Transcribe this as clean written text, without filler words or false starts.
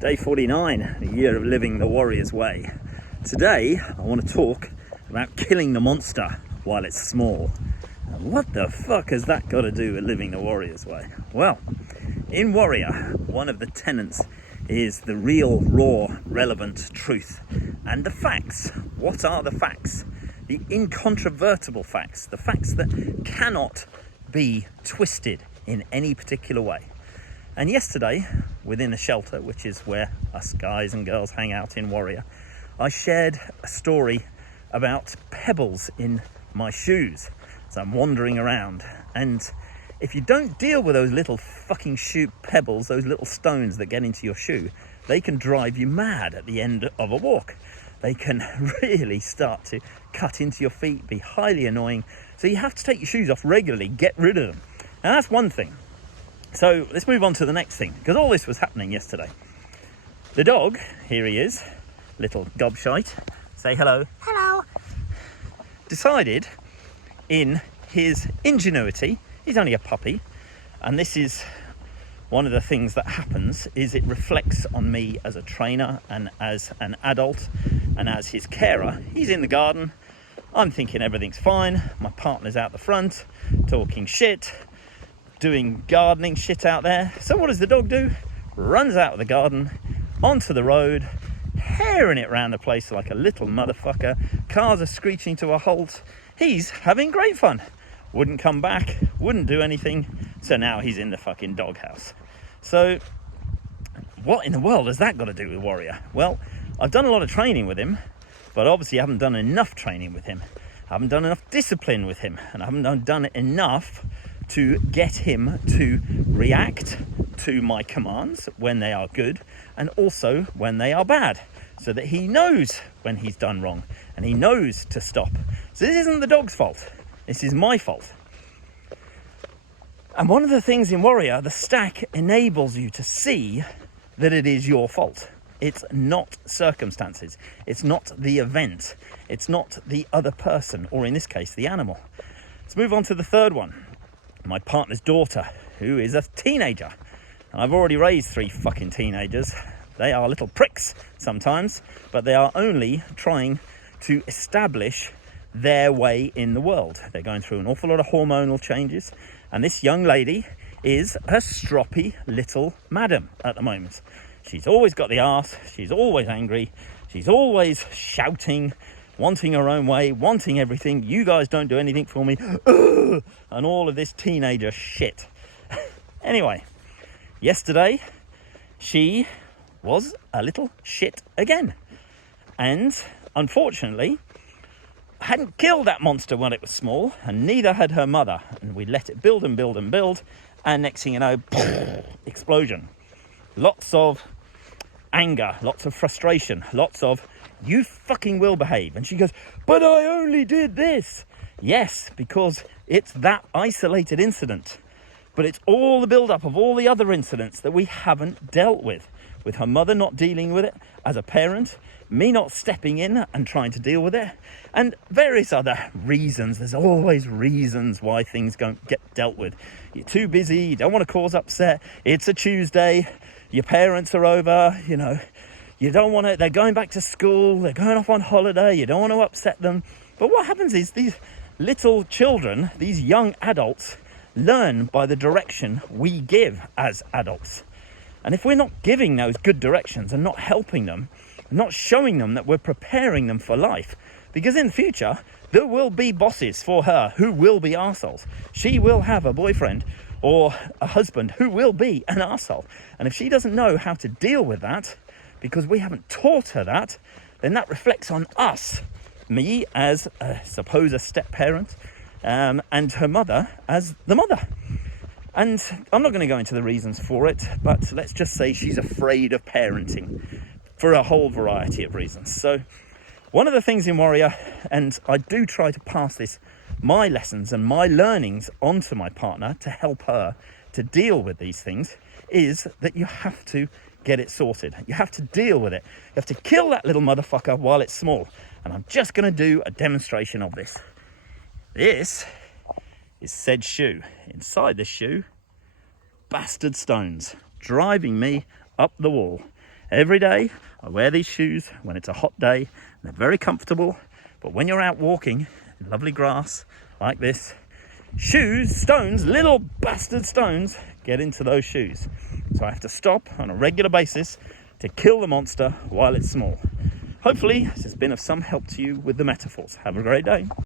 Day 49, the year of living the warrior's way. Today, I want to talk about killing the monster while it's small. And what the fuck has that got to do with living the warrior's way? Well, in Warrior, one of the tenets is the real, raw, relevant truth. And the facts. What are the facts? The incontrovertible facts. The facts that cannot be twisted in any particular way. And yesterday, within a shelter, which is where us guys and girls hang out in Warrior, I shared a story about pebbles in my shoes as I'm wandering around. And if you don't deal with those little fucking shoe pebbles, those little stones that get into your shoe, they can drive you mad at the end of a walk. They can really start to cut into your feet, be highly annoying. So you have to take your shoes off regularly, get rid of them. Now that's one thing. So let's move on to the next thing, because all this was happening yesterday. The dog, here he is, little gobshite, say hello. Hello. Decided in his ingenuity, he's only a puppy, and this is one of the things that happens, is it reflects on me as a trainer and as an adult and as his carer. He's in the garden, I'm thinking everything's fine, my partner's out the front, talking shit, doing gardening shit out there. So what does the dog do? Runs out of the garden, onto the road, herring it around the place like a little motherfucker. Cars are screeching to a halt. He's having great fun. Wouldn't come back, wouldn't do anything. So now he's in the fucking doghouse. So what in the world has that got to do with Warrior? Well, I've done a lot of training with him, but obviously I haven't done enough training with him. I haven't done enough discipline with him, and I haven't done enough to get him to react to my commands when they are good and also when they are bad, so that he knows when he's done wrong and he knows to stop. So this isn't the dog's fault, this is my fault. And one of the things in Warrior, the stack enables you to see that it is your fault. It's not circumstances, it's not the event, it's not the other person, or in this case the animal. Let's move on to the third one. My partner's daughter, who is a teenager. And I've already raised 3 fucking teenagers. They are little pricks sometimes, but they are only trying to establish their way in the world. They're going through an awful lot of hormonal changes, and this young lady is a stroppy little madam at the moment. She's always got the arse, she's always angry, she's always shouting, wanting her own way, wanting everything. You guys don't do anything for me. Ugh! And all of this teenager shit. Anyway, yesterday she was a little shit again. And unfortunately, hadn't killed that monster when it was small, and neither had her mother. And we let it build and build and build, and next thing you know, explosion. Lots of anger, lots of frustration, lots of, you fucking will behave. And she goes, but I only did this. Yes, because it's that isolated incident. But it's all the build-up of all the other incidents that we haven't dealt with her mother not dealing with it as a parent, me not stepping in and trying to deal with it, and various other reasons. There's always reasons why things don't get dealt with. You're too busy, you don't want to cause upset, it's a Tuesday, your parents are over, you know, you don't want to, they're going back to school, they're going off on holiday, you don't want to upset them. But what happens is these little children, these young adults, learn by the direction we give as adults. And if we're not giving those good directions and not helping them, and not showing them that we're preparing them for life, because in the future, there will be bosses for her who will be arseholes. She will have a boyfriend or a husband who will be an arsehole. And if she doesn't know how to deal with that, because we haven't taught her that, then that reflects on us. Me as, suppose, a step-parent, and her mother as the mother. And I'm not going to go into the reasons for it, but let's just say she's afraid of parenting for a whole variety of reasons. So one of the things in Warrior, and I do try to pass this, my lessons and my learnings onto my partner to help her to deal with these things, is that you have to get it sorted. You have to deal with it. You have to kill that little motherfucker while it's small. And I'm just going to do a demonstration of this. This is said shoe. Inside this shoe, bastard stones driving me up the wall. Every day I wear these shoes when it's a hot day. They're very comfortable, but when you're out walking in lovely grass like this, shoes, stones, little bastard stones, get into those shoes. So I have to stop on a regular basis to kill the monster while it's small. Hopefully this has been of some help to you with the metaphors. Have a great day.